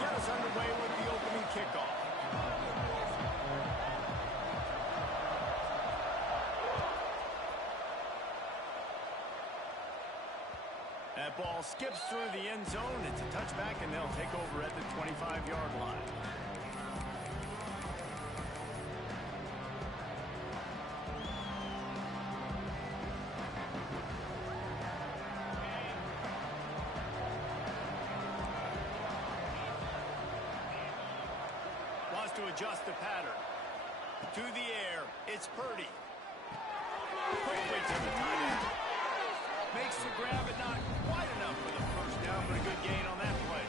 get us underway with the opening kickoff. That ball skips through the end zone. It's a touchback, and they'll take over at the 25-yard line. Wants to adjust the pattern. To the air, it's Purdy. Quickly to the tight end. Makes the grab, but not quite enough for the first down, but a good gain on that play.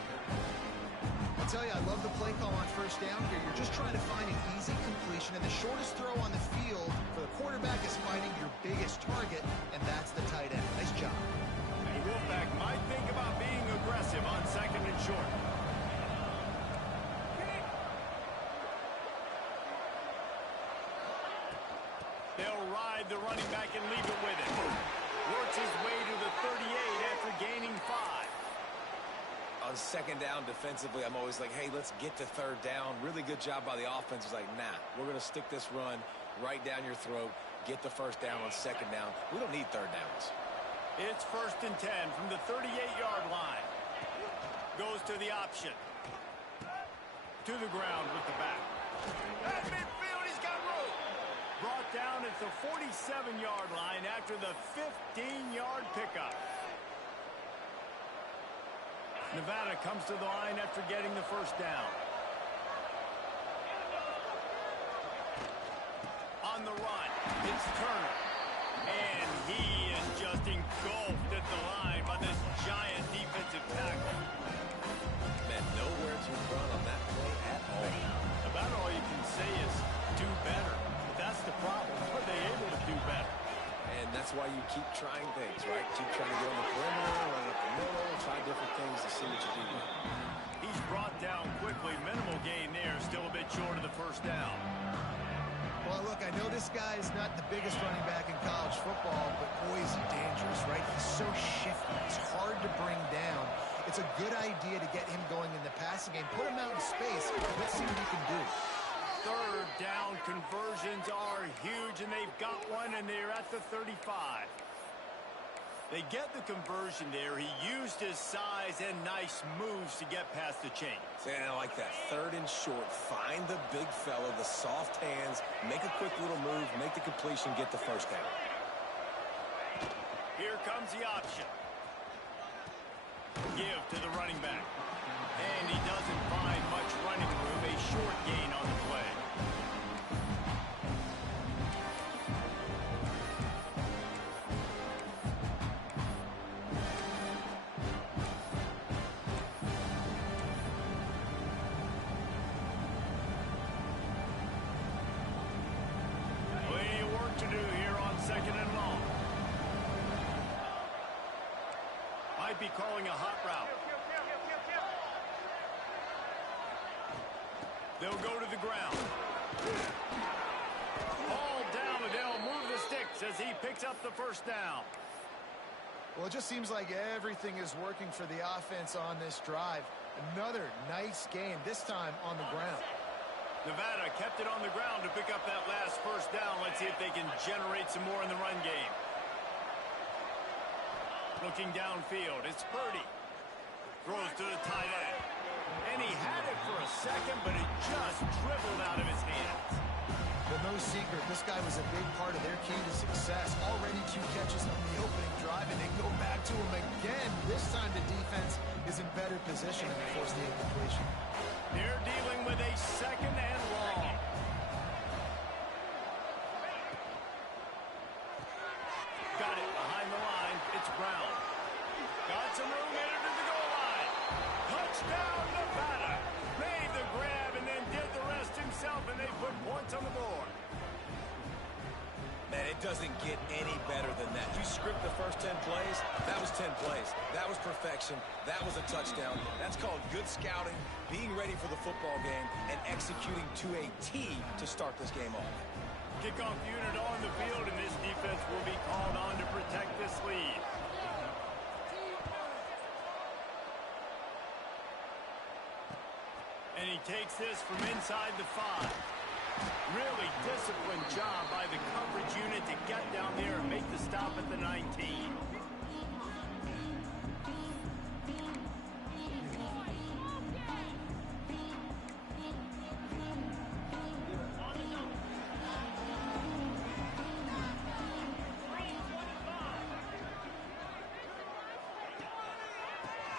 I'll tell you, I love the play call on first down here. You're just trying to find an easy completion, and the shortest throw on the field for the quarterback is finding your biggest target, and that's the tight end. Nice job. The Wolfpack might think about being aggressive on second and short. They'll ride the running back and leave it with him. Works his way to the 38 after gaining 5. On second down defensively, I'm always like, hey, let's get to third down. Really good job by the offense. It's like, nah, we're going to stick this run right down your throat, get the first down on second down. We don't need third downs. It's 1st and 10 from the 38-yard line. Goes to the option. To the ground with the back. At midfield, he's got room. Brought down at the 47-yard line after the 15-yard pickup. Nevada comes to the line after getting the first down. On the run, it's Turner. And he is just engulfed at the line by this giant defensive tackle. Man, nowhere to run on that play at all. About all you can say is do better. But that's the problem. Are they able to do better? And that's why you keep trying things, right? Keep trying to get on the perimeter, run up the middle, try different things to see what you do. He's brought down quickly. Minimal gain there. Still a bit short of the first down. Well, look, I know this guy is not the biggest running back in college football, but boy, is he dangerous, right? He's so shifty. He's hard to bring down. It's a good idea to get him going in the passing game. Put him out in space. Let's see what he can do. Third down conversions are huge, and they've got one, and they're at the 35. They get the conversion there. He used his size and nice moves to get past the chains. And I like that. Third and short. Find the big fella, the soft hands, make a quick little move, make the completion, get the first down. Here comes the option. Give to the running back. And he doesn't find much running room. A short gain on the play. Plenty of work to do here on second and long. Might be calling a hot route. They'll go to the ground. Ball down, and they'll move the sticks as he picks up the first down. Well, it just seems like everything is working for the offense on this drive. Another nice game, this time on the ground. Nevada kept it on the ground to pick up that last first down. Let's see if they can generate some more in the run game. Looking downfield, it's Purdy. Throws to the tight end. And he had it for a second, but it just dribbled out of his hands. Well, no secret, this guy was a big part of their key to success. Already 2 catches on the opening drive, and they go back to him again. This time the defense is in better position and they force the incompletion. They're dealing with a second and long. Got it behind the line. It's Brown. Got some room in it to the goal line. Touchdown, Nevada. Made the grab and then did the rest himself, and they put points on the board. Man, it doesn't get any better than that. You script the first 10 plays, that was 10 plays. That was perfection. That was a touchdown. That's called good scouting, being ready for the football game, and executing to a T to start this game off. Kickoff unit on the field, and this defense will be called on to protect this lead. And he takes this from inside the 5. Really disciplined job by the coverage unit to get down there and make the stop at the 19.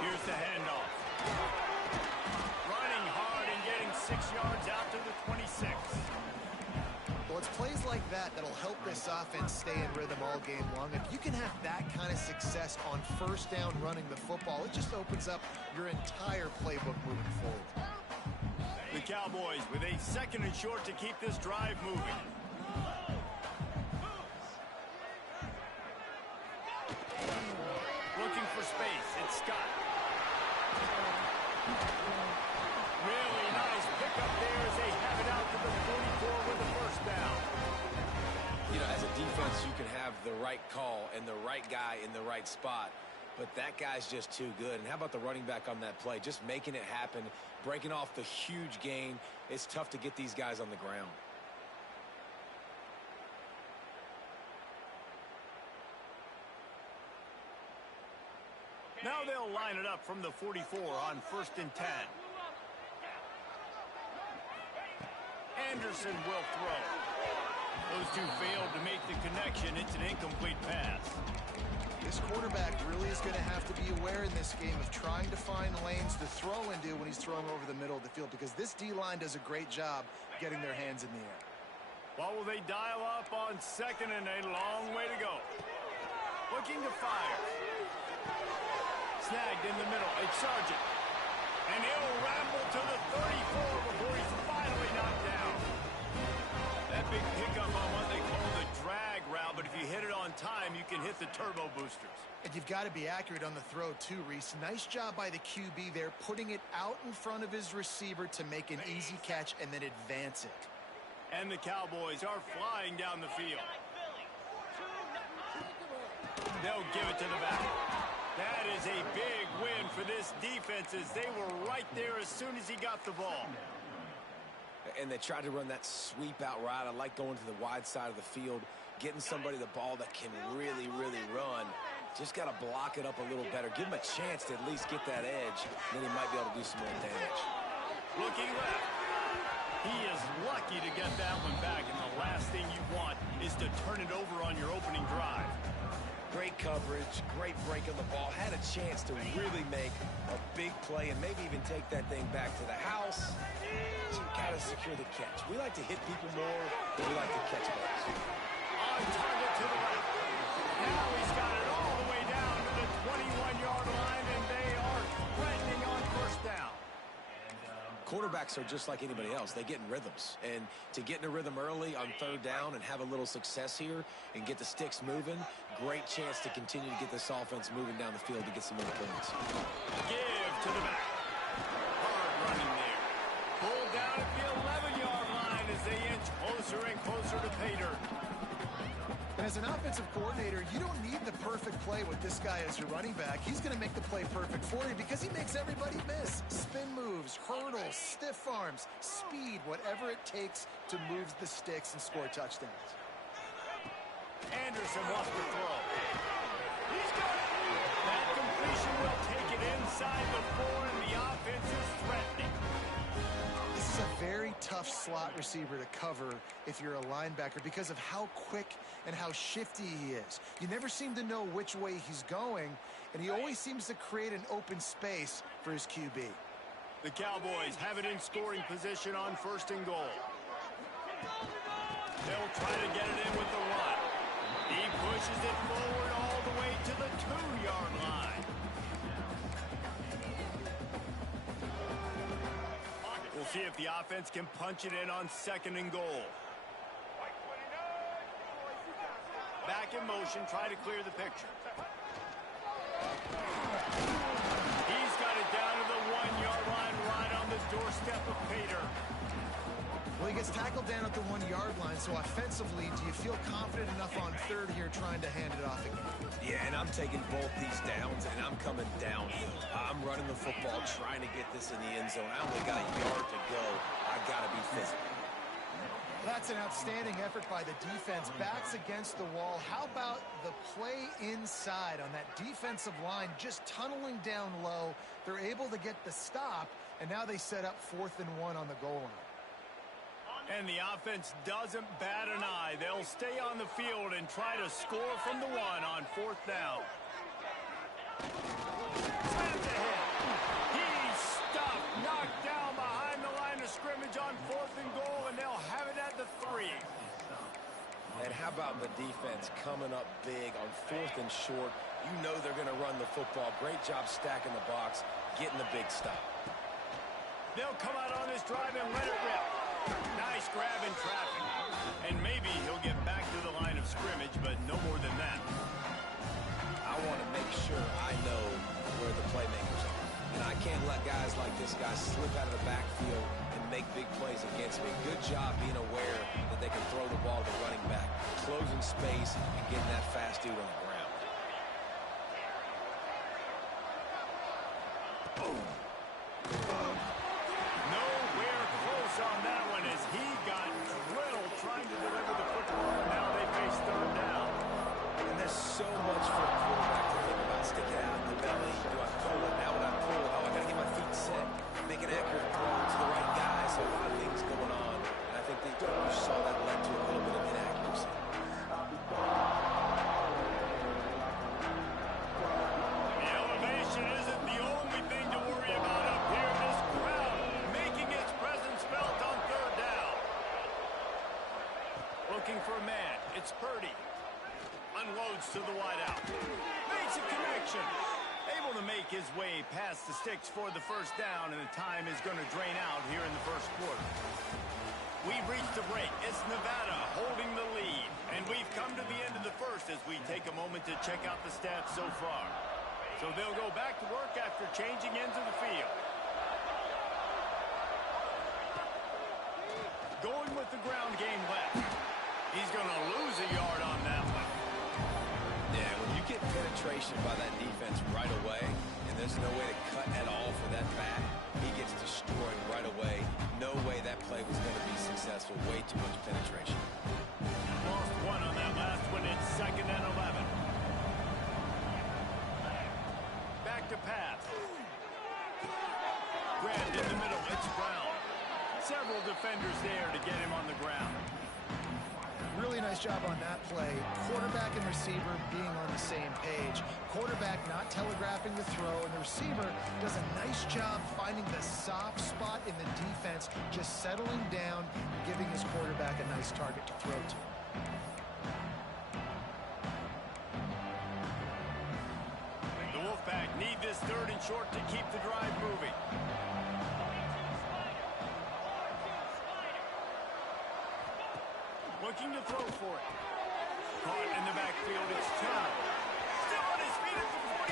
Here's the handoff. Running hard and getting 6 yards out to the 26. Well, it's plays like that that'll help this offense stay in rhythm all game long. If you can have that kind of success on first down running the football, it just opens up your entire playbook moving forward. The Cowboys with a 2nd and short to keep this drive moving. Looking for space. It's Scott. Really nice pickup there as they have it out to the 44 with the first down. You know, as a defense, you can have the right call and the right guy in the right spot, but that guy's just too good. And how about the running back on that play? Just making it happen, breaking off the huge gain. It's tough to get these guys on the ground. Now they'll line it up from the 44 on 1st and 10. Anderson will throw. Those two failed to make the connection. It's an incomplete pass. This quarterback really is going to have to be aware in this game of trying to find lanes to throw into when he's throwing over the middle of the field, because this D-line does a great job getting their hands in the air. What will they dial up on 2nd and a long way to go? Looking to fire. Snagged in the middle. It's Sargent. And he'll ramble to the 34 before he's finally knocked down. That big pickup on what they call the drag route, but if you hit it on time, you can hit the turbo boosters. And you've got to be accurate on the throw too, Reese. Nice job by the QB there, putting it out in front of his receiver to make an easy catch and then advance it. And the Cowboys are flying down the field. They'll give it to the back. That is a big win for this defense, as they were right there as soon as he got the ball. And they tried to run that sweep out right. I like going to the wide side of the field, getting somebody the ball that can really, really run. Just got to block it up a little better. Give him a chance to at least get that edge, and then he might be able to do some more damage. Looking left. He is lucky to get that one back, and the last thing you want is to turn it over on your opening drive. Great coverage, great break on the ball. Had a chance to really make a big play and maybe even take that thing back to the house. Got to secure the catch. We like to hit people more than we like to catch balls. On target to the left. Now he's got it all the way down to the 21-yard line, and they are threatening on first down. Quarterbacks are just like anybody else. They get in rhythms. And to get in a rhythm early on 3rd down and have a little success here and get the sticks moving, great chance to continue to get this offense moving down the field to get some more points. Give to the back. Hard running there. Pulled down at the 11-yard line as they inch closer and closer to pay dirt. And as an offensive coordinator, you don't need the perfect play with this guy as your running back. He's going to make the play perfect for you because he makes everybody miss. Spin moves, hurdles, stiff arms, speed, whatever it takes to move the sticks and score touchdowns. Anderson wants to throw. He's got it. That completion will take it inside the 4, and the offense is threatening. This is a very tough slot receiver to cover if you're a linebacker because of how quick and how shifty he is. You never seem to know which way he's going, and he always seems to create an open space for his QB. The Cowboys have it in scoring position on 1st and goal. They'll try to get it in with the run. He pushes it forward all the way to the 2-yard line. We'll see if the offense can punch it in on 2nd and goal. Back in motion, try to clear the picture. He's got it down to the 1-yard line right on the doorstep of Pater. Well, you gets tackled down at the 1-yard line, so offensively, do you feel confident enough on third here trying to hand it off again? Yeah, and I'm taking both these downs, and I'm coming downhill. I'm running the football, trying to get this in the end zone. I only got a yard to go. I got to be physical. That's an outstanding effort by the defense. Backs against the wall. How about the play inside on that defensive line, just tunneling down low? They're able to get the stop, and now they set up 4th and 1 on the goal line. And the offense doesn't bat an eye. They'll stay on the field and try to score from the 1 on 4th down. Slammed ahead. He's stuffed, knocked down behind the line of scrimmage on 4th and goal, and they'll have it at the 3. And how about the defense coming up big on 4th and short? You know they're going to run the football. Great job stacking the box, getting the big stop. They'll come out on this drive and let it rip. Nice grab in traffic. And maybe he'll get back to the line of scrimmage, but no more than that. I want to make sure I know where the playmakers are. And I can't let guys like this guy slip out of the backfield and make big plays against me. Good job being aware that they can throw the ball to the running back, closing space, and getting that fast dude on the ground. Nowhere close on that one as he got drilled trying to deliver the football. Now they face 3rd down. And there's so much for a quarterback to think about. Stick it out in the belly. Do I pull it? Now when I pull it, I got to get my feet set. Make an accurate throw to the right guy. So a lot of things going on. And I think you saw that led to a little bit of inaccuracy. The elevation isn't the only thing to worry about up here. This crowd making its presence felt on 3rd down. Looking for a man. It's Purdy. Unloads to the wideout. Makes a connection. Able to make his way past the sticks for the 1st down, and the time is going to drain out here in the 1st quarter. We've reached the break. It's Nevada holding the lead. And we've come to the end of the 1st as we take a moment to check out the stats so far. So they'll go back to work after changing into the field. Going with the ground game left. He's going to lose a yard on that one. Yeah, when you get penetration by that defense right away, and there's no way to cut at all for that back, he gets destroyed right away. No way that play was going to be successful. Way too much penetration. Lost 1 on that last one. It's 2nd and 11. Back to pass. Grabbed in the middle. It's Brown. Several defenders there to get him on the ground. Really nice job on that play. Quarterback and receiver being on the same page. Quarterback not telegraphing the throw, and the receiver does a nice job finding the soft spot in the defense, just settling down, giving his quarterback a nice target to throw to. The Wolfpack need this 3rd and short to keep the drive moving. Looking to throw for it. Caught in the backfield, it's Turner. Still on his feet at the 45.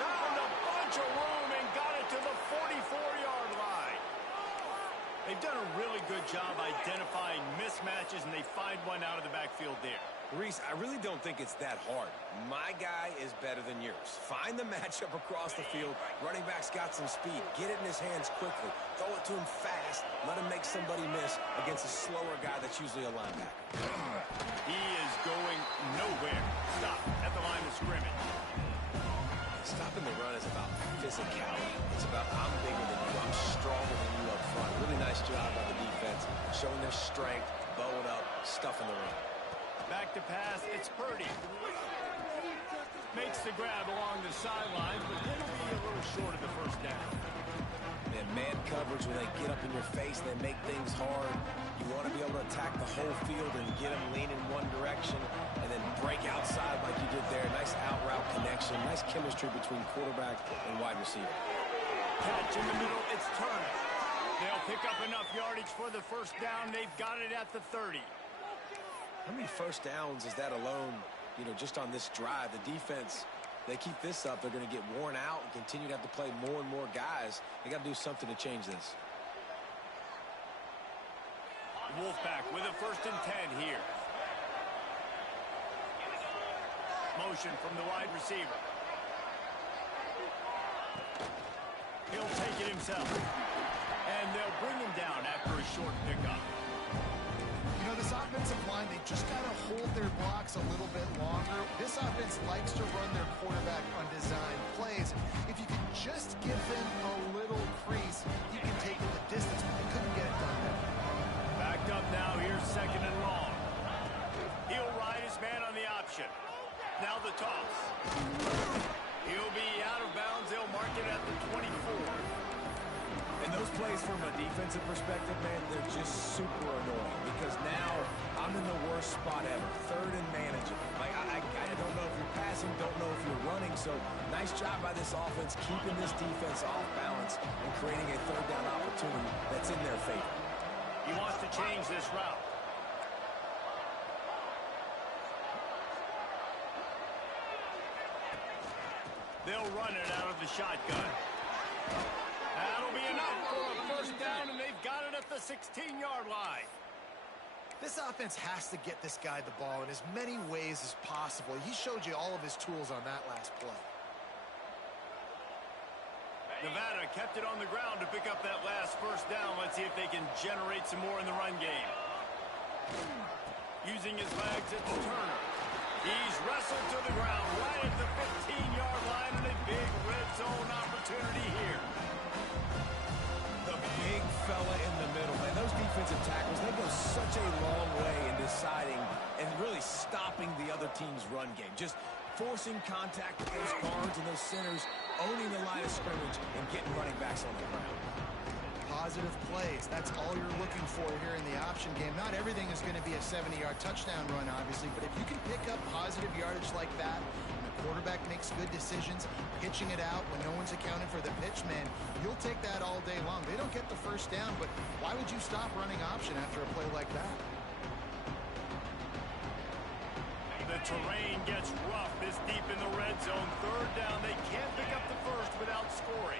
Found a bunch of room and got it to the 44-yard line. They've done a really good job identifying mismatches, and they find one out of the backfield there. Reese, I really don't think it's that hard. My guy is better than yours. Find the matchup across the field. Running back's got some speed. Get it in his hands quickly. Throw it to him fast. Let him make somebody miss against a slower guy that's usually a linebacker. He is going nowhere. Stop at the line of scrimmage. Stopping the run is about physicality. It's about I'm bigger than you. I'm stronger than you up front. Really nice job by the defense. Showing their strength, bowing up, stuffing the run. Back to pass, it's Purdy. Makes the grab along the sidelines, but it'll be a little short of the 1st down. And man coverage, when they get up in your face, they make things hard. You want to be able to attack the whole field and get them lean in one direction and then break outside like you did there. Nice out route connection, nice chemistry between quarterback and wide receiver. Catch in the middle, it's Turner. They'll pick up enough yardage for the 1st down. They've got it at the 30. How many 1st downs is that alone, just on this drive? The defense, they keep this up, they're going to get worn out and continue to have to play more and more guys. They got to do something to change this. Wolfpack with a 1st and 10 here. Motion from the wide receiver. He'll take it himself. And they'll bring him down after a short pickup. You know, this offensive line, they just got to hold their blocks a little bit longer. This offense likes to run their quarterback on design plays. If you could just give them a little crease, you can take it the distance, but they couldn't get it done there. Backed up now, here's 2nd and long. He'll ride his man on the option. Now the toss. He'll be out of bounds. They'll mark it at the 24. And those plays from a defensive perspective, man, they're just super annoying because now I'm in the worst spot ever. 3rd and manageable. Like, I don't know if you're passing, don't know if you're running. So nice job by this offense keeping this defense off balance and creating a 3rd down opportunity that's in their favor. He wants to change this route. They'll run it out of the shotgun. That'll be enough for a 1st down, and they've got it at the 16-yard line. This offense has to get this guy the ball in as many ways as possible. He showed you all of his tools on that last play. Nevada kept it on the ground to pick up that last 1st down. Let's see if they can generate some more in the run game. Using his legs, it's Turner. He's wrestled to the ground right at the 15-yard line, and a big red zone opportunity here. The big fella in the middle, man. Those defensive tackles, they go such a long way in deciding and really stopping the other team's run game. Just forcing contact with those guards and those centers, owning the line of scrimmage, and getting running backs on the ground. Positive plays. That's all you're looking for here in the option game. Not everything is going to be a 70-yard touchdown run, obviously, but if you can pick up positive yardage like that, and the quarterback makes good decisions, pitching it out when no one's accounting for the pitch man, you'll take that all day long. They don't get the 1st down, but why would you stop running option after a play like that? The terrain gets rough this deep in the red zone. 3rd down, they can't pick up the 1st without scoring.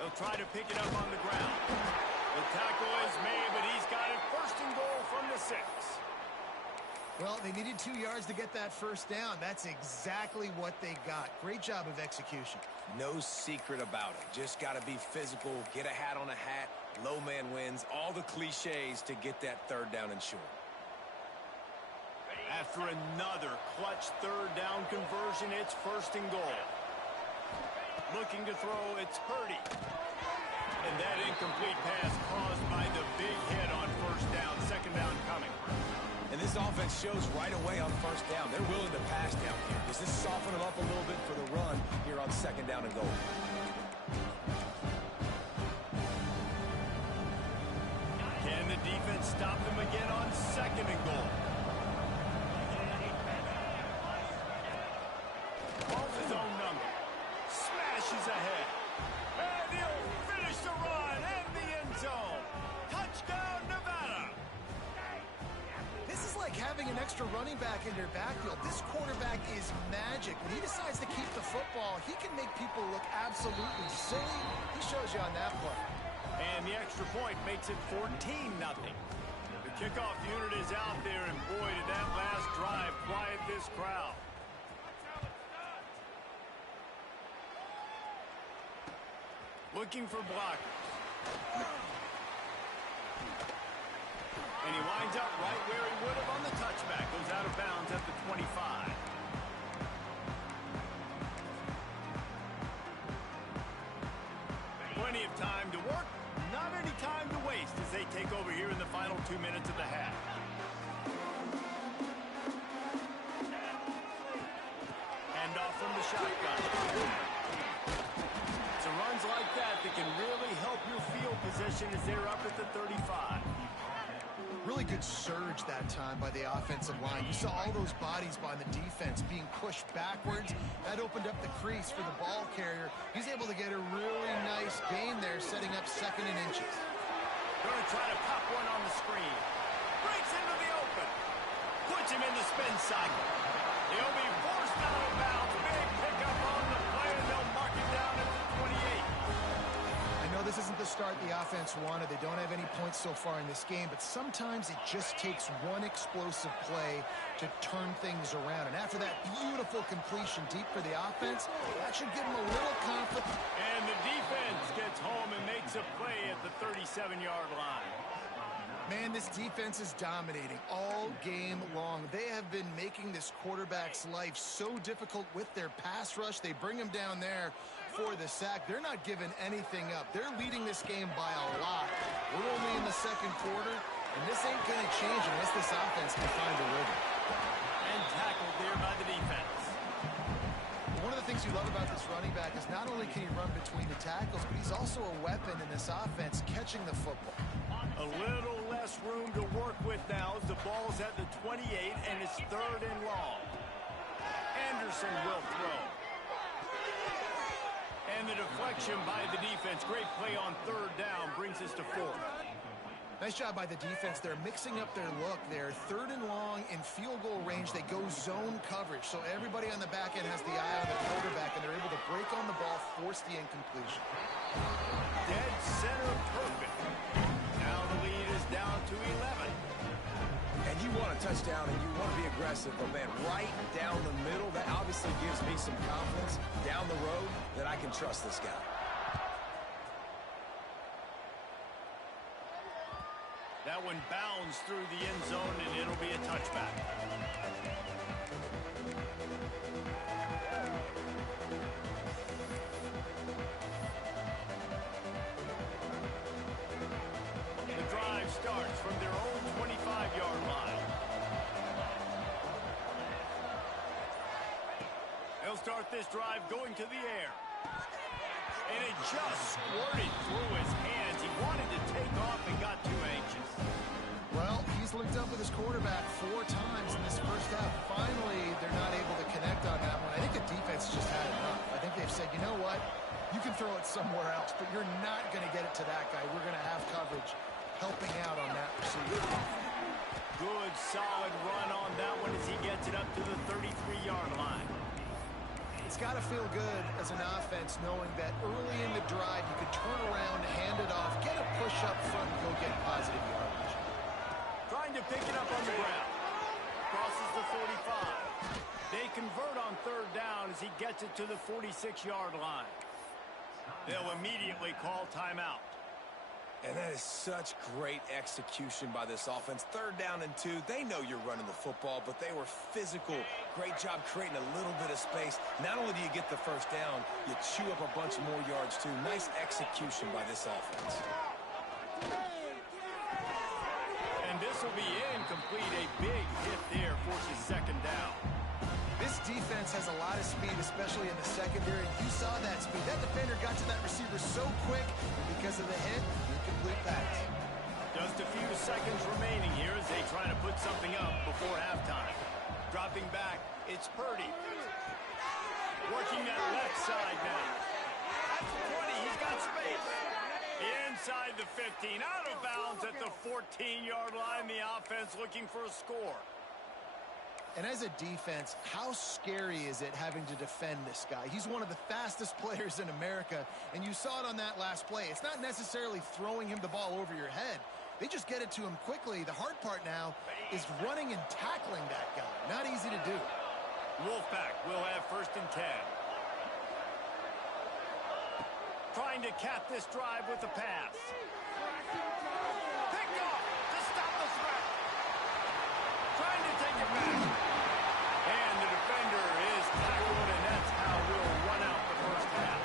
They'll try to pick it up on the ground. The tackle is made, but he's got it 1st and goal from the 6. Well, they needed 2 yards to get that 1st down. That's exactly what they got. Great job of execution. No secret about it. Just got to be physical, get a hat on a hat, low man wins, all the cliches to get that 3rd down and short. After another clutch 3rd down conversion, it's 1st and goal. Looking to throw, it's Purdy. And that incomplete pass caused by the big hit on 1st down. 2nd down coming. And this offense shows right away on 1st down. They're willing to pass down here. Does this soften them up a little bit for the run here on 2nd down and goal? Can the defense stop them again on 2nd and goal? Calls his own number. Smashes ahead. And he'll finish the run and the end zone. Touchdown, Nevada. This is like having an extra running back in your backfield. This quarterback is magic. When he decides to keep the football, he can make people look absolutely silly. He shows you on that play. And the extra point makes it 14-0. The kickoff unit is out there, and boy, did that last drive quiet this crowd. Looking for blockers. And he winds up right where he would have on the touchback. Goes out of bounds at the 25. Plenty of time to work, not any time to waste as they take over here in the final 2 minutes of the half. Hand off from the shotgun. It's runs like that that can really help your field position as they're up at the 35. Really good surge that time by the offensive line. You saw all those bodies by the defense being pushed backwards. That opened up the crease for the ball carrier. He's able to get a really nice gain there, setting up 2nd and inches. Going to try to pop one on the screen. Breaks into the open. Puts him in the spin cycle. He'll be forced out of bounds. Big pick start the offense wanted. They don't have any points so far in this game, but sometimes it just takes one explosive play to turn things around. And after that beautiful completion deep for the offense, that should give them a little confidence. And the defense gets home and makes a play at the 37-yard line. Man, this defense is dominating all game long. They have been making this quarterback's life so difficult with their pass rush. They bring him down there for the sack. They're not giving anything up. They're leading this game by a lot. We're only in the second quarter, and this ain't going to change unless this offense can find a rhythm. And tackled there by the defense. One of the things you love about this running back is not only can he run between the tackles, but he's also a weapon in this offense catching the football. A little less room to work with now as the ball's at the 28 and it's 3rd and long. Anderson will throw. And the deflection by the defense. Great play on 3rd down brings us to 4th. Nice job by the defense. They're mixing up their look there. 3rd and long in field goal range. They go zone coverage. So everybody on the back end has the eye on the quarterback, and they're able to break on the ball, force the incompletion. Dead center perfect. Now the lead is down to 11. And you want a touchdown and you want to be aggressive, but man, right down the middle, that obviously gives me some confidence down the road that I can trust this guy. That one bounds through the end zone, and it'll be a touchback. The drive starts from their own 25-yard line. They'll start this drive going to the air. And it just squirted through his hands. He wanted to take off and got too anxious. Well, he's linked up with his quarterback 4 times in this first half. Finally, they're not able to connect on that one. I think the defense just had enough. I think they've said, you know what? You can throw it somewhere else, but you're not going to get it to that guy. We're going to have coverage helping out on that receiver. Good, solid run on that one as he gets it up to the 33-yard line. It's got to feel good as an offense knowing that early in the drive you could turn around, hand it off, get a push up front, and go get positive yardage. Trying to pick it up on the ground. Crosses the 45. They convert on 3rd down as he gets it to the 46-yard line. They'll immediately call timeout. And that is such great execution by this offense. 3rd down and 2. They know you're running the football, but they were physical. Great job creating a little bit of space. Not only do you get the 1st down, you chew up a bunch more yards, too. Nice execution by this offense. And this will be incomplete. A big hit there forces 2nd down. This defense has a lot of speed, especially in the secondary. And you saw that speed. That defender got to that receiver so quick, and because of the hit, incomplete pass. Just a few seconds remaining here as they try to put something up before halftime. Dropping back, it's Purdy. Working that left side now. That's 20, he's got space. Inside the 15, out of bounds at the 14-yard line. The offense looking for a score. And as a defense, how scary is it having to defend this guy? He's one of the fastest players in America, and you saw it on that last play. It's not necessarily throwing him the ball over your head. They just get it to him quickly. The hard part now is running and tackling that guy. Not easy to do. Wolfpack will have 1st and 10. Trying to cap this drive with a pass. Picked off to stop the threat. Trying to take it back. And the defender is tackled, and that's how we'll run out the 1st half.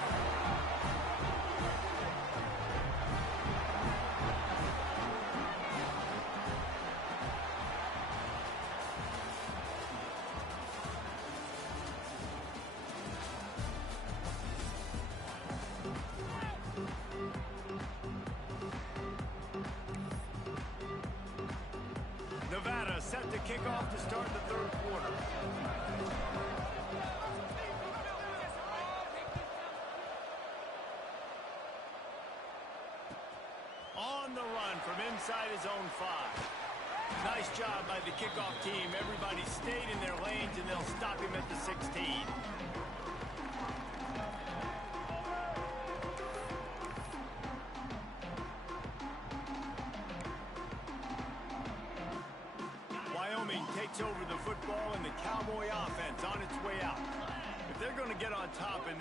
Nevada set to kick off to start the 3rd quarter. On the run from inside his own 5. Nice job by the kickoff team. Everybody stayed in their lanes, and they'll stop him at the 16.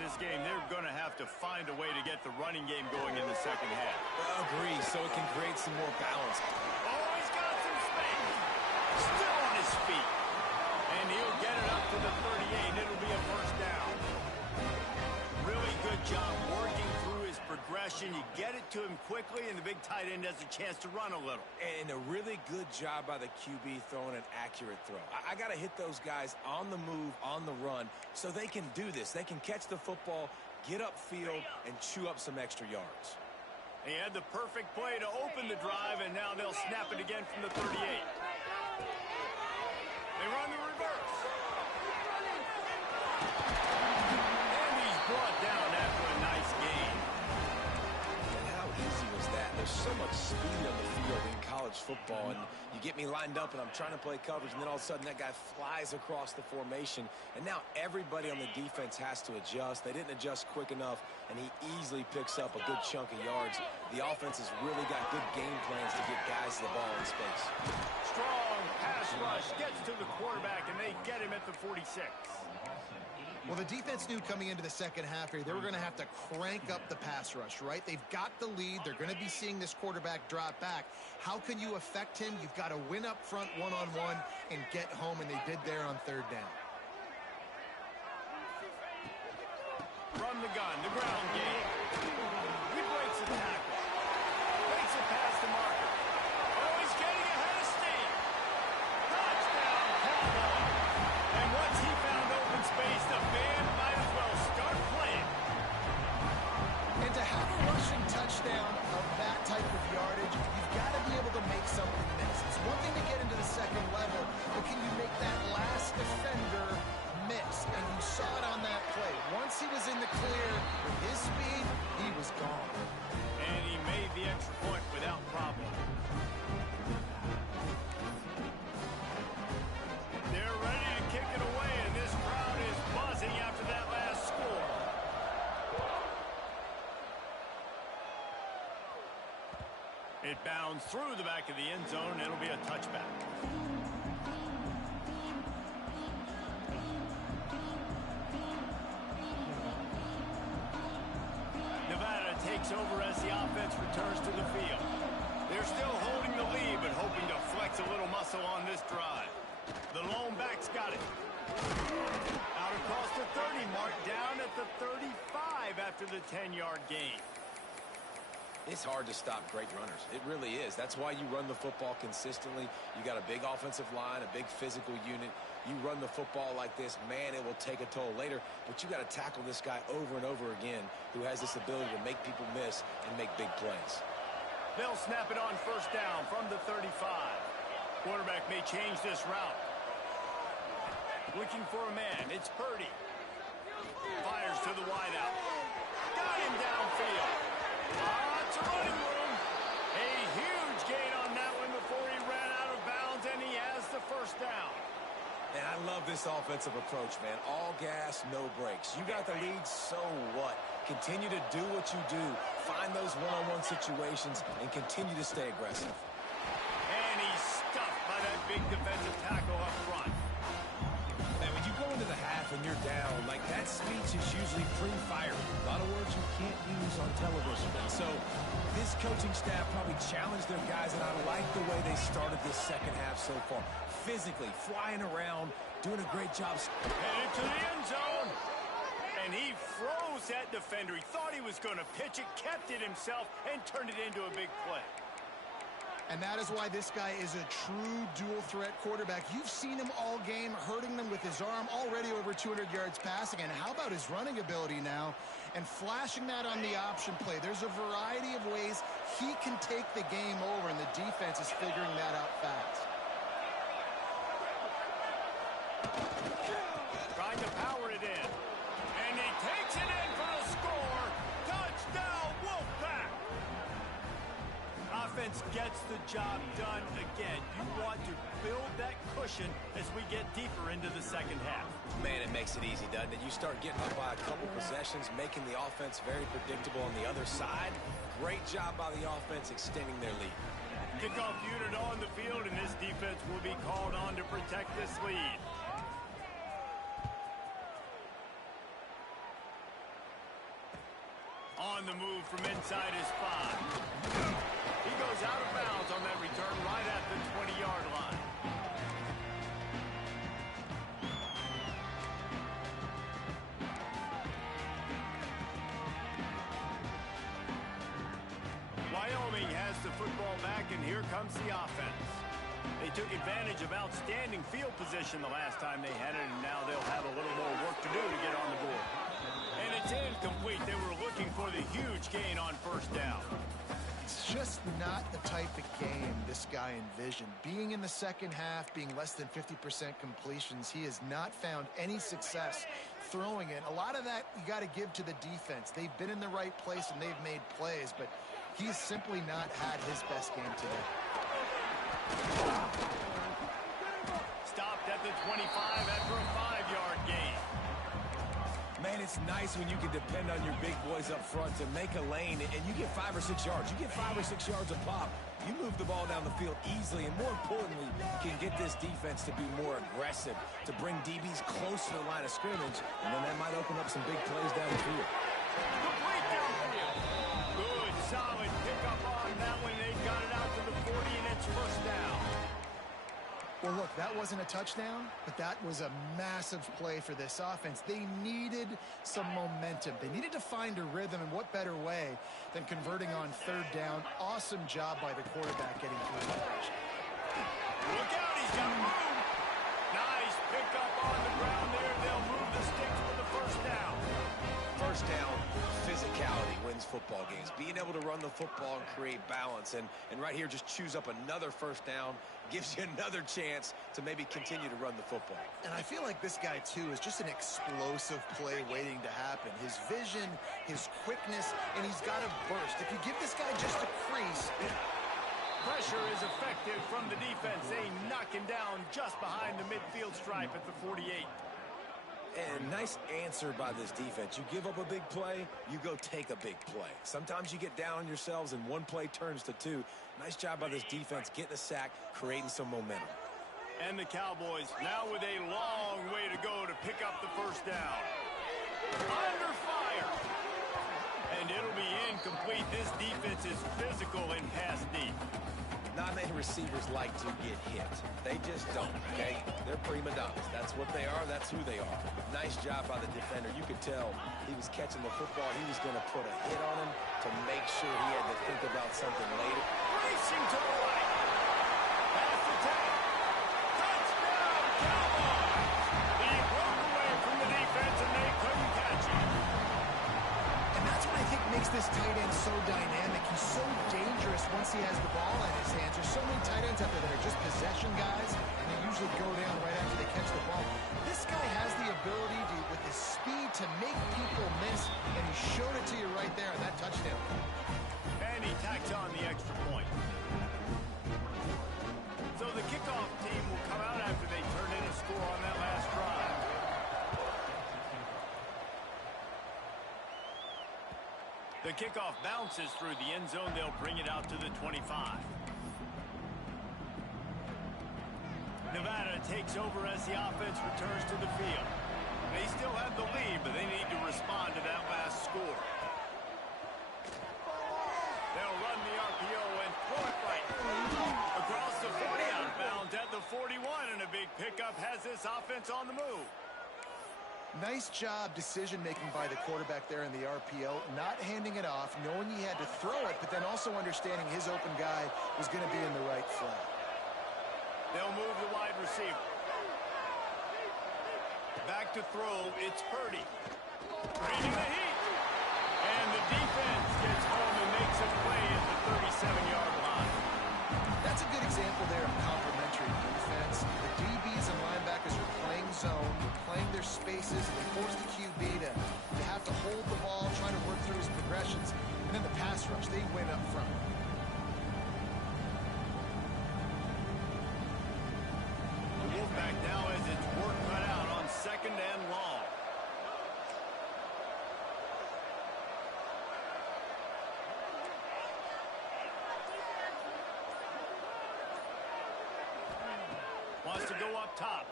this game, they're going to have to find a way to get the running game going in the second half. Agree, so it can create some more balance. Oh, he's got some space. Still on his feet. And he'll get it up to the 38. It'll be a first down. Really good job working through his progression. You get it to him quickly, and the big tight end has a chance to run a little. And a really good job by the QB throwing an accurate throw. I got to hit those guys on the move, on the run, so they can do this. They can catch the football, get upfield, and chew up some extra yards. He had the perfect play to open the drive, and now they'll snap it again from the 38. They run the reverse. And he's brought down after a nice gain. And how easy was that? There's so much speed on the field in college football, and you get me lined up, and I'm trying to play coverage, and then all of a sudden that guy flies across the formation, and now everybody on the defense has to adjust. They didn't adjust quick enough, and he easily picks up a good chunk of yards. The offense has really got good game plans to get guys the ball in space. Strong pass rush gets to the quarterback, and they get him at the 46. Well, the defense knew coming into the second half here, they were going to have to crank up the pass rush, right? They've got the lead. They're going to be seeing this quarterback drop back. How can you affect him? You've got to win up front one-on-one and get home, and they did there on third down. From the gun, the ground game. He breaks the tackle. Makes it past the marker. Oh, he's getting ahead of steam. Touchdown, Cowboys. And once he found open space, the band might as well start playing. And to have a rushing touchdown of that type of yardage, you've got to be able to make something miss. It's one thing to get into the second level, but can you make that last defender miss? And you saw it on that play. Once he was in the clear with his speed, he was gone. And he made the extra point without problem. They're ready to kick it away, and this crowd is buzzing after that last score. It bounds through the back of the end zone. It'll be a touchback. Nevada takes over as the offense returns to the field. They're still holding the lead, but hoping to flex a little muscle on this drive. The lone back's got it. Out across the 30 mark, down at the 35 after the 10-yard gain. It's hard to stop great runners. It really is. That's why you run the football consistently. You got a big offensive line, a big physical unit. You run the football like this, man, it will take a toll later. But you got to tackle this guy over and over again who has this ability to make people miss and make big plays. They'll snap it on first down from the 35. Quarterback may change this route. Looking for a man. It's Purdy. Fires to the wideout. Got him downfield. It's a running room. A huge gain on that one before he ran out of bounds, and he has the first down. And I love this offensive approach, man. All gas, no brakes. You got the lead, so what? Continue to do what you do. Find those one-on-one situations and continue to stay aggressive. And he's stuffed by that big defensive tackle up front. Man, when you go into the half and you're down, like that speech is usually pre-fired. A lot of words you can't use on television. And so this coaching staff probably challenged their guys, and I like the way they started this second half so far. Physically, flying around, doing a great job. Headed to the end zone. And he froze that defender. He thought he was going to pitch it, kept it himself, and turned it into a big play. And that is why this guy is a true dual-threat quarterback. You've seen him all game, hurting them with his arm, already over 200 yards passing. And how about his running ability now? And flashing that on the option play. There's a variety of ways he can take the game over, and the defense is figuring that out fast. Trying to power it in. And he takes it in for the score. Touchdown, Wolfpack! Offense gets the job done again. You want to build that cushion as we get deeper into the second half. Man, it makes it easy, doesn't it? You start getting up by a couple possessions, making the offense very predictable on the other side. Great job by the offense extending their lead. Kickoff unit on the field, and this defense will be called on to protect this lead. On the move from inside his 5. He goes out of bounds on that return right at the 20-yard line. Wyoming has the football back, and here comes the offense. They took advantage of outstanding field position the last time they had it, and now they'll have a little more work to do to get on the board. And it's incomplete. They were looking for the huge gain on first down. It's just not the type of game this guy envisioned. Being in the second half, being less than 50% completions, he has not found any success throwing it. A lot of that you got to give to the defense. They've been in the right place and they've made plays, but he's simply not had his best game today. Stopped at the 25 after a 5-yard gain. Man, it's nice when you can depend on your big boys up front to make a lane, and you get 5 or 6 yards. You get 5 or 6 yards a pop. You move the ball down the field easily, and more importantly, can get this defense to be more aggressive, to bring DBs close to the line of scrimmage, and then that might open up some big plays down the field. Complete downfield. Good, solid pickup on that one. They got it out to the 40, and it's first down. Well, look, that wasn't a touchdown, but that was a massive play for this offense. They needed some momentum. They needed to find a rhythm, and what better way than converting on third down. Awesome job by the quarterback getting through the rush. Look out, he's got room. Nice pickup on the ground there. They'll move the sticks for the first down. First down, physicality wins football games. Being able to run the football and create balance. And right here, just choose up another first down. Gives you another chance to maybe continue to run the football. And I feel like this guy, too, is just an explosive play waiting to happen. His vision, his quickness, and he's got a burst. If you give this guy just a crease... Pressure is effective from the defense. They knock him down just behind the midfield stripe at the 48. And nice answer by this defense. You give up a big play, you go take a big play. Sometimes you get down on yourselves and one play turns to 2. Nice job by this defense getting a sack, creating some momentum. And the Cowboys now with a long way to go to pick up the first down. Under fire. And it'll be incomplete. This defense is physical and pass deep. Not many receivers like to get hit. They just don't, okay? They're prima donnas. That's what they are. That's who they are. Nice job by the defender. You could tell he was catching the football. He was going to put a hit on him to make sure he had to think about something later. Racing to the right. Pass attack. Touchdown, Cowboys. He broke away from the defense, and they couldn't catch him. And that's what I think makes this tight end so dynamic. He's so dangerous once he has the ball in his hands. There's so many tight ends out there that are just possession guys, and they usually go down right after they catch the ball. This guy has the ability to, with his speed, to make people miss, and he showed it to you right there on that touchdown. And he tacks on the extra point. So the kickoff team will come out after they turn in a score on that last drive. The kickoff bounces through the end zone. They'll bring it out to the 25. Nevada takes over as the offense returns to the field. They still have the lead, but they need to respond to that last score. They'll run the RPO and throw it right across the 40 out of bounds at the 41, and a big pickup has this offense on the move. Nice job decision-making by the quarterback there in the RPO, not handing it off, knowing he had to throw it, but then also understanding his open guy was going to be in the right flat. They'll move the wide receiver. Back to throw, it's Purdy. Bringing the heat. And the defense gets home and makes a play at the 37-yard line. That's a good example there of complementary defense. The DBs and linebackers are playing zone, playing their spaces, and they force the QB to have to hold the ball, trying to work through his progressions. And then the pass rush, they win up front. The Wolfpack now has its work cut out on second and long. Wants to go up top.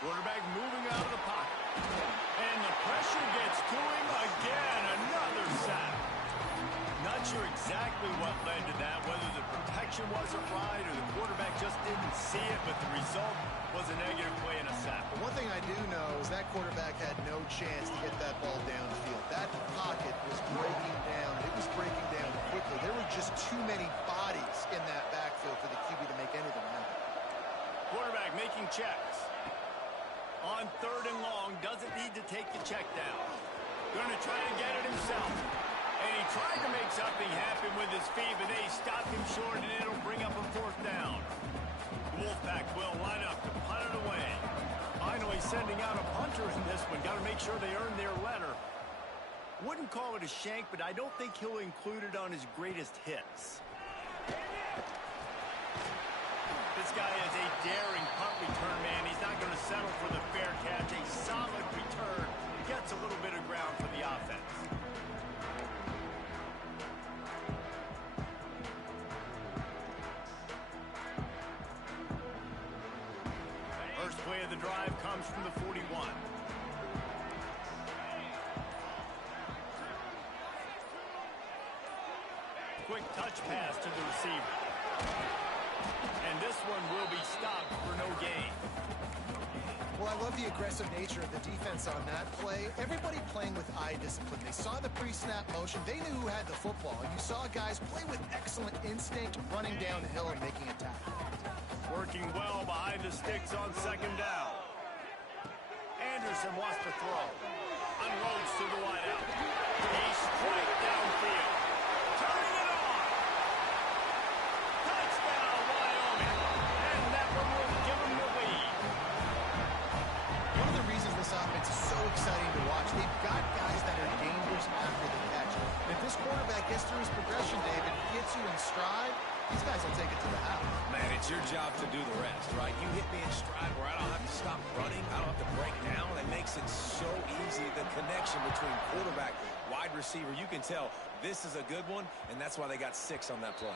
Quarterback moving out of the pocket. And the pressure gets to him again. exactly what led to that, whether the protection wasn't right or the quarterback just didn't see it, but the result was a negative play and a sack. But one thing I do know is that quarterback had no chance to get that ball downfield. That pocket was breaking down. It was breaking down quickly. There were just too many bodies in that backfield for the QB to make anything happen. Quarterback making checks. On 3rd and long, doesn't need to take the check down. Going to try to get it himself. And he tried to make something happen with his feet, but they stopped him short, and it'll bring up a 4th down. The Wolfpack will line up to punt it away. Finally sending out a punter in this one. Got to make sure they earn their letter. Wouldn't call it a shank, but I don't think he'll include it on his greatest hits. This guy is a daring punt return man. He's not going to settle for the fair catch. A solid return. Gets a little bit of ground for the offense. First play of the drive comes from the 41. Quick touch pass to the receiver. And this one will be stopped for no gain. Well, I love the aggressive nature of the defense on that play. Everybody playing with eye discipline. They saw the pre-snap motion. They knew who had the football. And you saw guys play with excellent instinct, running down the hill and making a tackle. Working well behind the sticks on 2nd down. Anderson wants to throw. Unloads to the wideout. He strikes downfield. Turning it on. Touchdown, Wyoming. And that one will give them the lead. One of the reasons this offense is so exciting to watch, they've got guys that are dangerous after the catch. And if this quarterback gets through his progression, David, gets you in stride, these guys will take it to the house. Man, it's your job to do the rest, right? You hit me in stride where I don't have to stop running. I don't have to break down. It makes it so easy. The connection between quarterback, wide receiver, you can tell this is a good one, and that's why they got 6 on that play.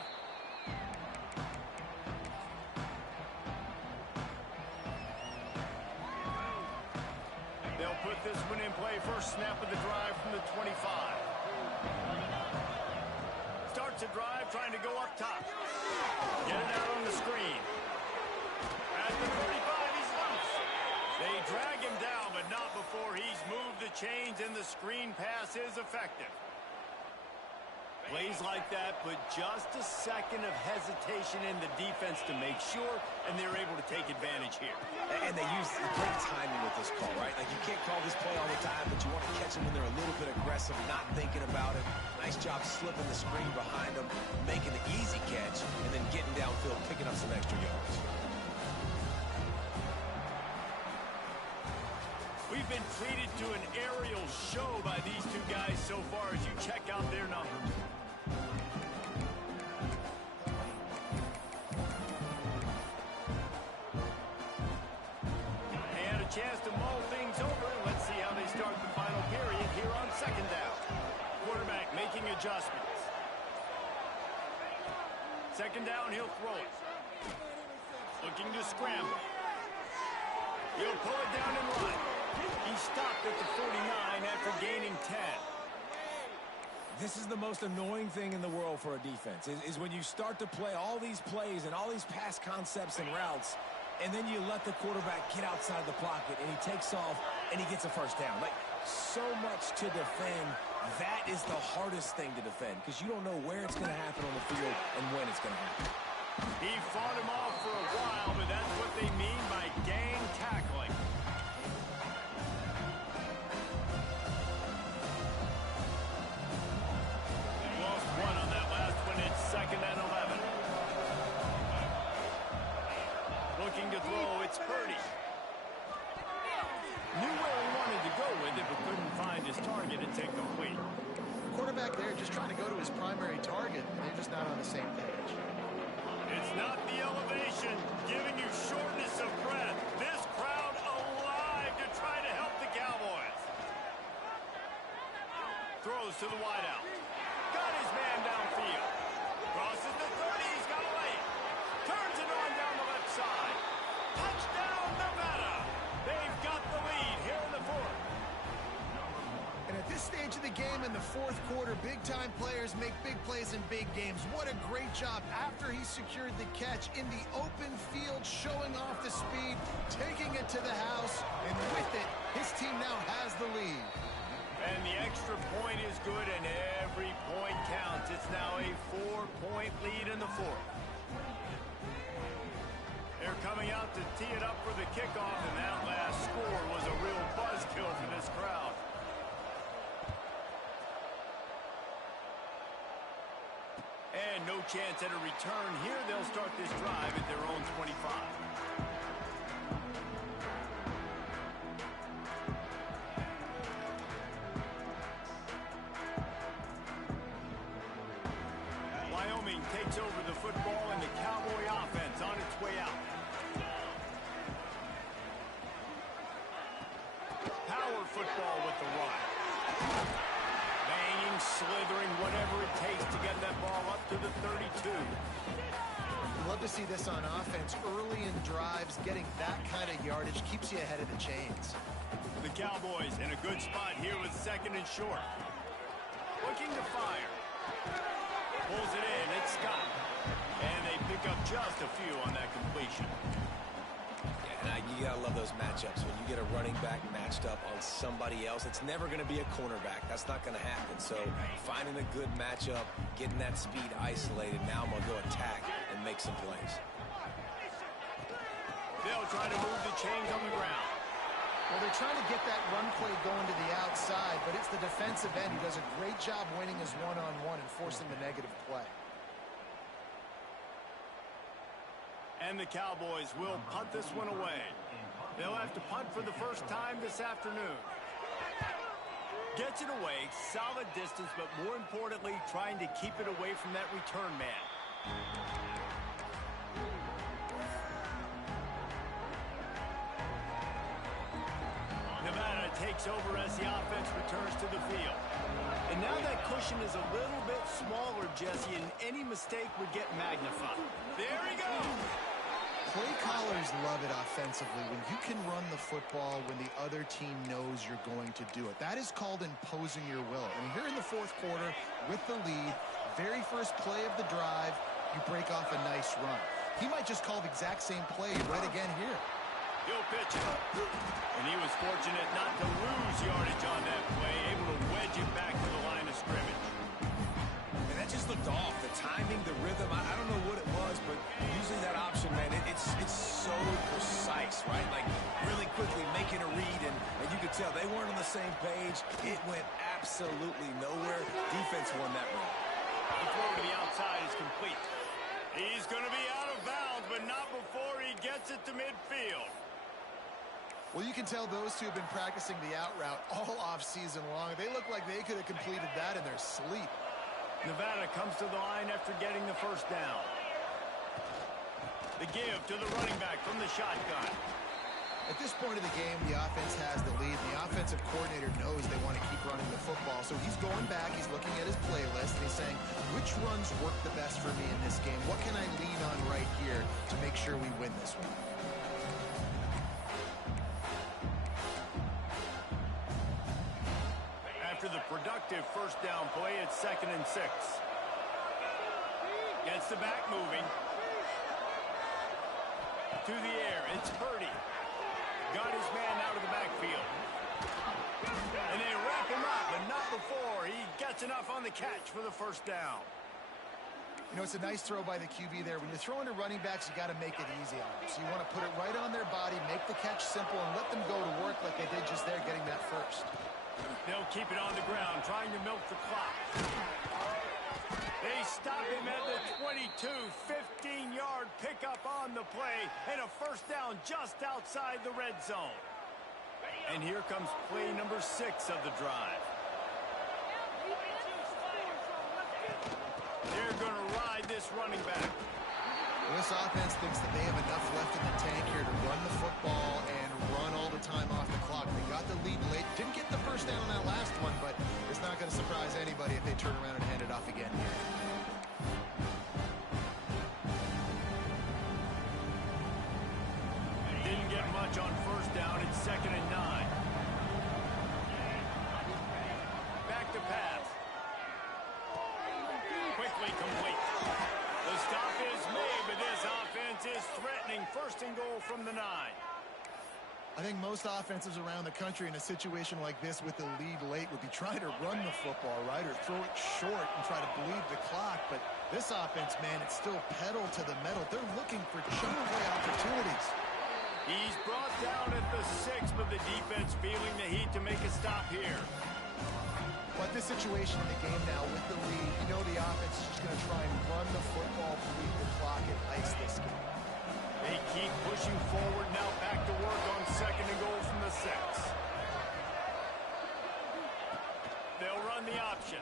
They'll put this one in play. First snap of the drive from the 25. Starts a drive trying to go up top. Get it out on the screen. At the 35, he's loose. They drag him down, but not before he's moved the chains, and the screen pass is effective. Plays like that put just a second of hesitation in the defense to make sure, and they're able to take advantage here. And they use great timing with this call, right? Like, you can't call this play all the time, but you want to catch them when they're a little bit aggressive, not thinking about it. Nice job slipping the screen behind them, making the easy catch, and then getting downfield, picking up some extra yards. We've been treated to an aerial show by these two guys so far as you check out their numbers. And a chance to mull things over. Let's see how they start the final period here on 2nd down. Quarterback making adjustments. 2nd down, he'll throw it. Looking to scramble. He'll pull it down and run. He stopped at the 49 after gaining 10. This is the most annoying thing in the world for a defense, is when you start to play all these plays and all these pass concepts and routes, and then you let the quarterback get outside the pocket, and he takes off, and he gets a 1st down. Like, so much to defend. That is the hardest thing to defend, because you don't know where it's going to happen on the field and when it's going to happen. He fought him off for a while, but that's what they mean by gang tackling. Lost one on that last one. It's 2nd and 11. Looking to throw, it's Purdy. Knew where he wanted to go with it, but couldn't find his target. It's incomplete. Quarterback there just trying to go to his primary target, and they're just not on the same page. It's not the elevation giving you shortness of breath. This crowd alive to try to help the Cowboys. Throws to the wideout. Got his man downfield. Crosses the 30. He's got a lane. Turns it on down the left side. Touchdown, Nevada. They've got the lead here in the 4th. And at this stage of the game in the fourth quarter, big-time players make big plays in big games. What a great job after he secured the catch in the open field, showing off the speed, taking it to the house, and with it, his team now has the lead. And the extra point is good, and every point counts. It's now a 4-point lead in the fourth. They're coming out to tee it up for the kickoff, and that last score was a real buzzkill for this crowd. And no chance at a return here. They'll start this drive at their own 25. Wyoming takes over the football, and the Cowboy offense on its way out. Power football with the Y. Banging, slithering, whatever it takes to get that ball up to the 32. Love to see this on offense. Early in drives, getting that kind of yardage keeps you ahead of the chains. The Cowboys in a good spot here with second and short. Looking to fire. Pulls it in. It's Scott. And they pick up just a few on that completion. Yeah, you gotta love those matchups. When you get a running back matched up on somebody else, it's never gonna be a cornerback. That's not gonna happen. So finding a good matchup, getting that speed isolated, now I'm gonna go attack and make some plays. They'll try to move the chains on the ground. Well, they're trying to get that run play going to the outside, but it's the defensive end who does a great job winning his one-on-one and forcing the negative play. And the Cowboys will punt this one away. They'll have to punt for the first time this afternoon. Gets it away, solid distance, but more importantly, trying to keep it away from that return man. Nevada takes over as the offense returns to the field. And now that cushion is a little bit smaller, Jesse, and any mistake would get magnified. There he goes! Play callers love it offensively when you can run the football when the other team knows you're going to do it. That is called imposing your will. And here in the fourth quarter, with the lead, very first play of the drive, you break off a nice run. He might just call the exact same play right again here. He'll pitch it. And he was fortunate not to lose yardage on that play, able to wedge it back to the line of scrimmage. And that just looked off. The timing, the rhythm, I don't know what it was, but using that option, man, it's so precise, right? Like, really quickly making a read, and you could tell they weren't on the same page. It went absolutely nowhere. Defense won that one. The throw to the outside is complete. He's going to be out of bounds, but not before he gets it to midfield. Well, you can tell those two have been practicing the out route all off season long. They look like they could have completed that in their sleep. Nevada comes to the line after getting the first down. The give to the running back from the shotgun. At this point of the game, the offense has the lead. The offensive coordinator knows they want to keep running the football. So he's going back, he's looking at his playlist, and he's saying, which runs work the best for me in this game? What can I lean on right here to make sure we win this one? After the productive first down play, it's 2nd and 6. Gets the back moving. To the air, it's Purdy. Got his man out of the backfield. And they wrap him up, but not before he gets enough on the catch for the first down. You know, it's a nice throw by the QB there. When you're throwing to running backs, you got to make it easy on them. So you want to put it right on their body, make the catch simple, and let them go to work like they did just there, getting that first. They'll keep it on the ground, trying to milk the clock. They stop him at the 22, 15-yard pickup on the play, and a first down just outside the red zone. And here comes play number 6 of the drive. They're going to ride this running back. Well, this offense thinks that they have enough left in the tank here to run the football and run all the time off the clock. They got the lead late. Didn't get the first down on that last one, but it's not going to surprise anybody if they turn around and hand it off again here. Didn't get much on first down. It's 2nd and 9. I think most offenses around the country in a situation like this with the lead late would be trying to run the football, right, or throw it short and try to bleed the clock. But this offense, man, it's still pedal to the metal. They're looking for chunk play opportunities. He's brought down at the 6, but the defense feeling the heat to make a stop here. But this situation in the game now with the lead, you know the offense is just going to try and run the football, bleed the clock, and ice this game. They keep pushing forward now, back to work on 2nd and goal from the 6. They'll run the option.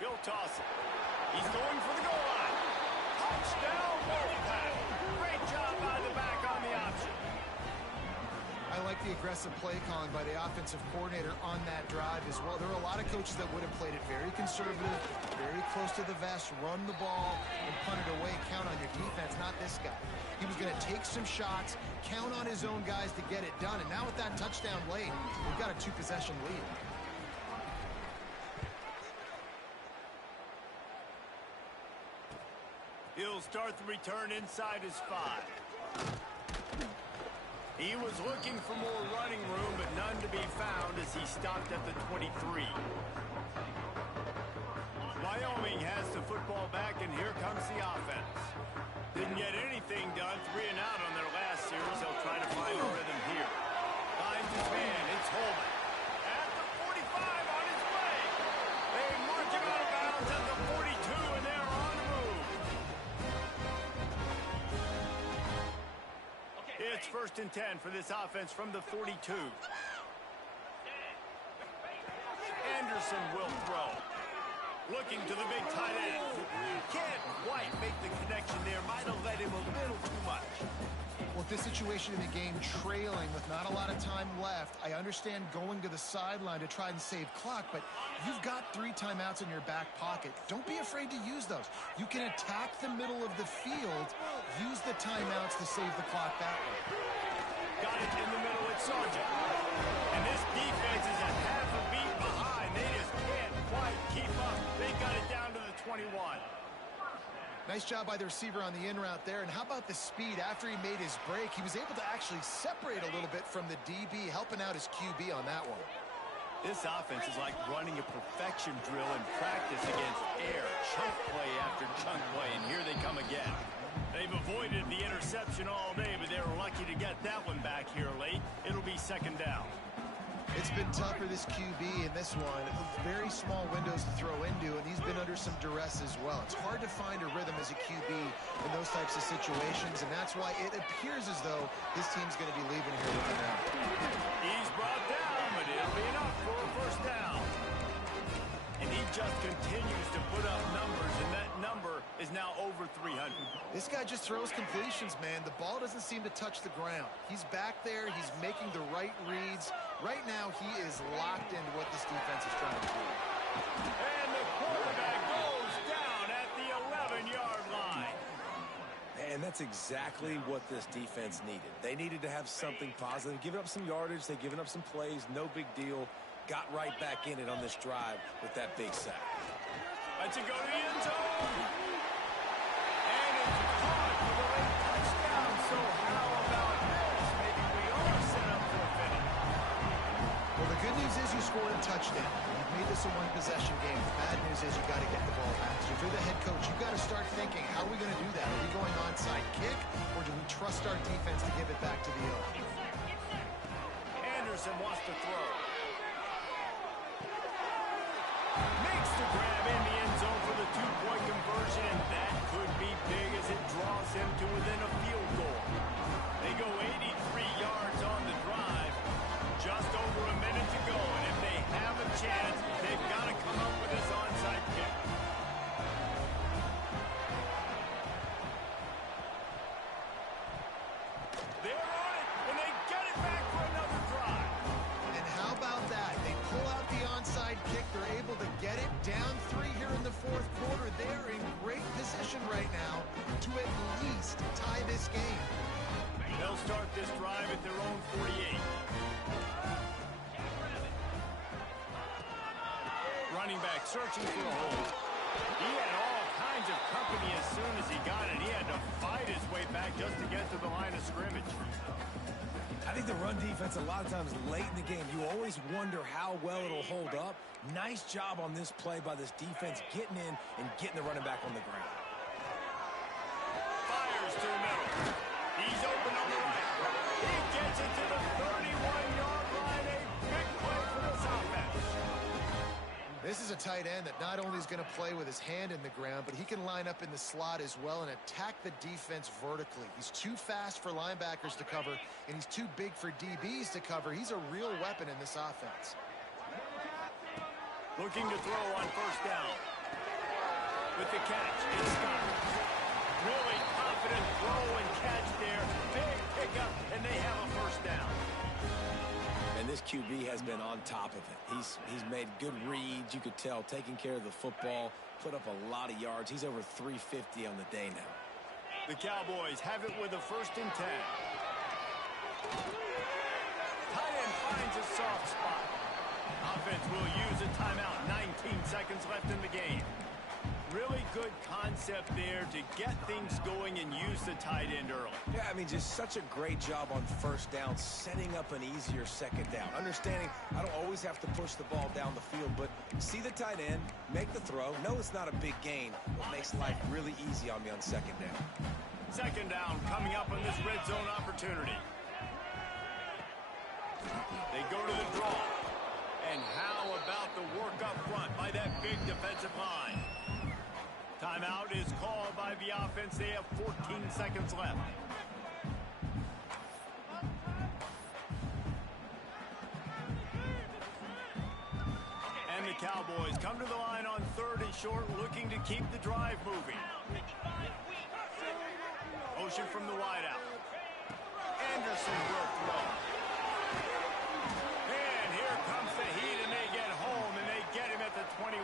He'll toss it. He's going for the goal line. Touchdown, Wolfpack. Great job by the back on the option. I like the aggressive play calling by the offensive coordinator on that drive as well. There are a lot of coaches that would have played it very conservative, very close to the vest, run the ball, and punt it away, count on your defense. Not this guy. He was going to take some shots, count on his own guys to get it done. And now with that touchdown late, we've got a 2-possession lead. He'll start the return inside his 5. He was looking for more running room, but none to be found as he stopped at the 23. Wyoming has the football back, and here comes the offense. Didn't get anything done, 3 and out on their last series. They'll try to find a rhythm here. Finds his man, it's Holman. At the 45 on his way. They mark him out of bounds at the 42, and they're on the move. It's 1st and 10 for this offense from the 42. Anderson will throw. Looking to the big tight end. Can't quite make the connection there. Might have led him a little too much. Well, this situation in the game, trailing with not a lot of time left, I understand going to the sideline to try and save clock, but you've got 3 timeouts in your back pocket. Don't be afraid to use those. You can attack the middle of the field, use the timeouts to save the clock that way. Got it in the middle with Sargent. And this defense is a half a beat behind. They just can't quite keep up. They got it down to the 21. Nice job by the receiver on the in route there. And how about the speed after he made his break? He was able to actually separate a little bit from the DB, helping out his QB on that one. This offense is like running a perfection drill in practice against air. Chunk play after chunk play, and here they come again. They've avoided the interception all day, but they were lucky to get that one back here late. It'll be 2nd down. It's been tough for this QB in this one. Very small windows to throw into, and he's been under some duress as well. It's hard to find a rhythm as a QB in those types of situations, and that's why it appears as though his team's going to be leaving here with him now. He's brought down, but it'll be enough for a 1st down. And he just continues to put up numbers, and that number is now over 300. This guy just throws completions, man. The ball doesn't seem to touch the ground. He's back there. He's making the right reads. Right now, he is locked into what this defense is trying to do. And the quarterback goes down at the 11-yard line. And that's exactly what this defense needed. They needed to have something positive. Giving up some yardage, they've given up some plays, no big deal. Got right back in it on this drive with that big sack. Let's go to the end zone. And it's caught for the late touchdown. So how about this? Maybe we are set up for a finish. Well, the good news is you scored a touchdown. You've made this a 1-possession game. The bad news is you got to get the ball back. So if you're the head coach, you've got to start thinking, how are we going to do that? Are we going onside kick, or do we trust our defense to give it back to the O? Anderson wants to throw. Makes the grab in the end zone for the 2-point conversion, and that could be big as it draws him to within a field goal. They go 83 yards on the drive. Just over a minute to go, and if they have a chance, they've got to come up with this onside kick. They're on it, and they get it back for another drive. And how about that? They pull out the onside kick. They're able to get it down 3 here in the 4th quarter. They're in great position right now to at least tie this game. They'll start this drive at their own 48. Running back searching for a hold. He had all kinds of company as soon as he got it. He had to fight his way back just to get to the line of scrimmage. I think the run defense, a lot of times late in the game, you always wonder how well it'll hold up. Nice job on this play by this defense getting in and getting the running back on the ground. Fires to the middle. He's open on the right. He gets it to the 31-yard line. A big play for this offense. This is a tight end that not only is going to play with his hand in the ground, but he can line up in the slot as well and attack the defense vertically. He's too fast for linebackers to cover, and he's too big for DBs to cover. He's a real weapon in this offense. Looking to throw on first down. With the catch, it's Scott. Really confident throw and catch there. Big pickup, and they have a first down. And this QB has been on top of it. He's made good reads, you could tell, taking care of the football, put up a lot of yards. He's over 350 on the day now. The Cowboys have it with a 1st and 10. Tight end finds a soft spot. Offense will use a timeout. 19 seconds left in the game. Really good concept there to get things going and use the tight end early. Yeah, I mean, just such a great job on first down, setting up an easier second down. Understanding I don't always have to push the ball down the field, but see the tight end, make the throw. No, it's not a big gain, but makes life really easy on me on second down. Second down coming up on this red zone opportunity. They go to the draw. And how about the work up front by that big defensive line? Timeout is called by the offense. They have 14 seconds left. And the Cowboys come to the line on 3rd and short, looking to keep the drive moving. Motion from the wideout. Anderson will throw. And here comes the heat, and they get home, and they get him at the 21.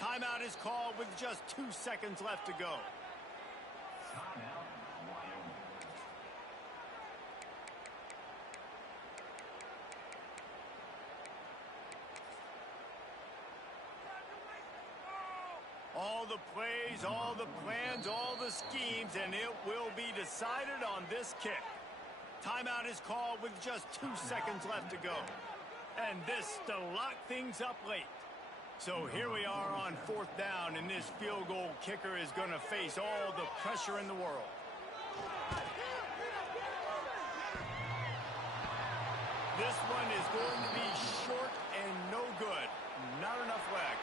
Timeout is called with just 2 seconds left to go. All the plays, all the plans, all the schemes, and it will be decided on this kick. Timeout is called with just 2 seconds left to go. And this to lock things up late. So here we are on 4th down, and this field goal kicker is going to face all the pressure in the world. This one is going to be short and no good. Not enough leg.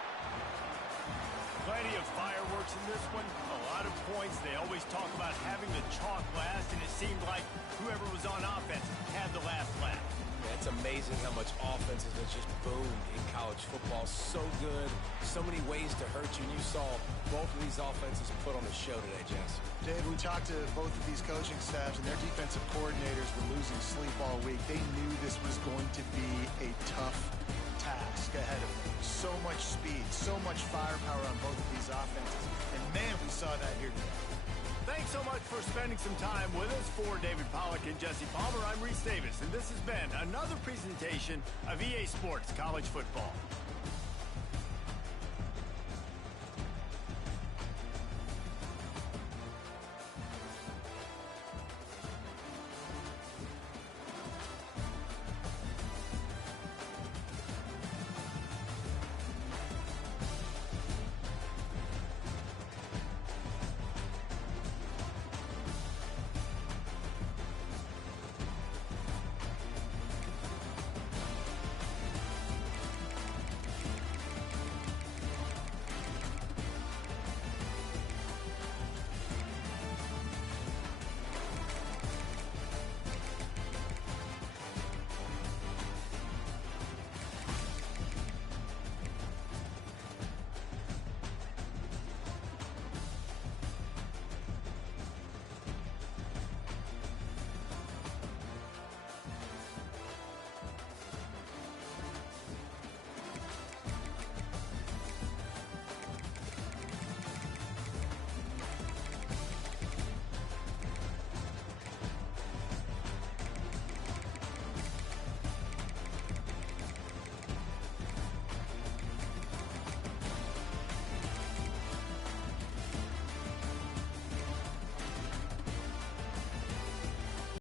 Plenty of fireworks in this one. A lot of points. They always talk about having the chalk last, and it seemed like whoever was on offense had the last laugh. It's amazing how much offenses have just boomed in college football. So good. So many ways to hurt you. And you saw both of these offenses put on a show today, Jess. Dave, we talked to both of these coaching staffs, and their defensive coordinators were losing sleep all week. They knew this was going to be a tough task ahead of them. So much speed, so much firepower on both of these offenses. And, man, we saw that here today. Thanks so much for spending some time with us. For David Pollack and Jesse Palmer, I'm Reese Davis, and this has been another presentation of EA Sports College Football.